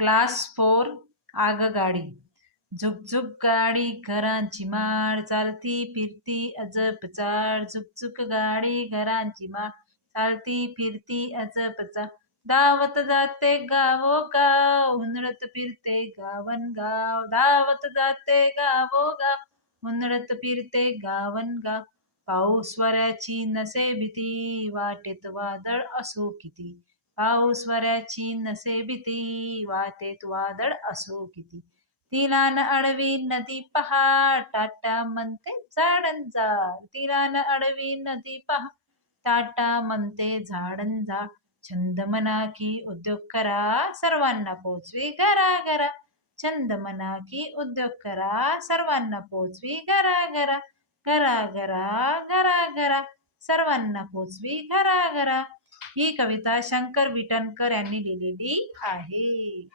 Class 4 आगगाडी. झुकझुक गाडी घरांची माळ, चालती फिरती अजब चाळ. झुकझुक गाडी घरांची माळ, चालती फिरती अजब चाळ. धावत जाते गावोगाव, हुंदडत फिरते गावनगाव. धावत जाते गावोगाव, हुंदडत फिरते गावनगाव. पाऊस वाऱ्याची नसे भीती, वाटेत वादळ असो किती. पाऊस वाऱ्याची नसे भीती, वाटेत वादळ असो किती. तिला न अडवी नदी पहा, टाटा म्हणते झाडंझाड. तिला न अडवी नदी पहा, टाटा म्हणते झाडंझाड. छंद म्हणा की उद्योग करा, सर्वांना पोचवी घरा. छंद म्हणा की उद्योग करा, सर्वांना पोचवी घरा. घरा, सर्वांना पोचवी घरा. ही कविता शंकर विटणकर यांनी लिहिलेली आहे.